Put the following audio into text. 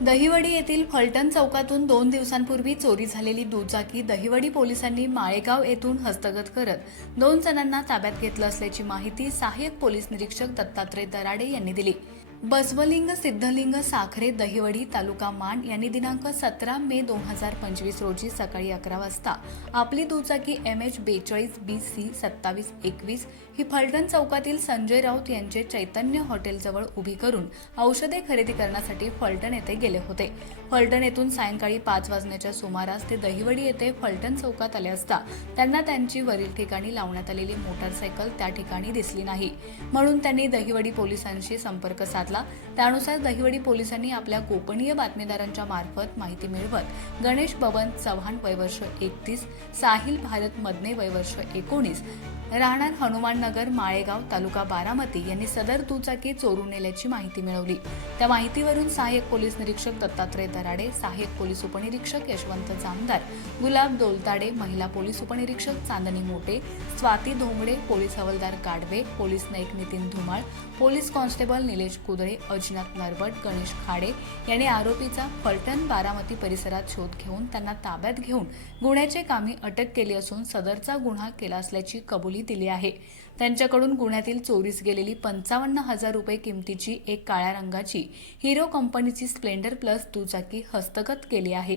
दहिवडी येथील फलटण चौकातून दोन दिवसांपूर्वी चोरी झालेली दुचाकी दहिवडी पोलिसांनी माळेगाव येथून हस्तगत करत दोन जणांना ताब्यात घेतलं असल्याची माहिती सहाय्यक पोलीस निरीक्षक दत्तात्रय दराडे यांनी दिली. बसवलिंग सिद्धलिंग साखरे दहिवडी तालुका मान यांनी दिनांक सतरा मे दोन हजार पंचवीस रोजी सकाळी अकरा वाजता आपली दुचाकी एम एच बेचाळीस बी सी सत्तावीस एकवीस ही फलटण चौकातील संजय राऊत यांचे चैतन्य हॉटेलजवळ उभी करून औषधे खरेदी करण्यासाठी फलटण येथे गेले होते. फलटण येथून सायंकाळी पाच वाजण्याच्या सुमारास ते दहिवडी येथे फलटण चौकात आले असता त्यांना त्यांची वरील ठिकाणी लावण्यात आलेली मोटारसायकल त्या ठिकाणी दिसली नाही. म्हणून त्यांनी दहिवडी पोलिसांशी संपर्क साधला. त्यानुसार दहिवडी पोलिसांनी आपल्या गोपनीय बातमीदारांच्या मार्फत माहिती मिळवत गणेश बबन चव्हाण वयवर्ष एकतीस साहिल भारत मदने वयवर्ष एकोणीस राहणार हनुमाननगर माळेगाव तालुका बारामती यांनी सदर दुचाकी चोरून नेल्याची माहिती मिळवली. त्या माहितीवरून सहाय्यक पोलीस निरीक्षक दत्तात्रय दराडे सहाय्यक पोलीस उपनिरीक्षक यशवंत जामदार गुलाब दोलताडे महिला पोलीस उपनिरीक्षक चांदणी मोटे स्वाती धोंगडे पोलीस हवालदार Kadwe police Naik Nitin Dhumal police constable Nilesh Kudale Ajinath Narwat Ganesh Khade यांनी आरोपीचा फलटण बारामती परिसरात शोध घेऊन त्यांना ताब्यात घेऊन गुन्ह्याचे कामी अटक केली असून सदरचा गुन्हा केला असल्याची कबुली दिली आहे. त्यांच्याकडून गुन्ह्यातील चोरीस गेलेली पंचावन्न हजार रुपये किमतीची एक काळ्या रंगाची हिरो कंपनीची स्प्लेंडर प्लस दुचाकी हस्तगत केली आहे.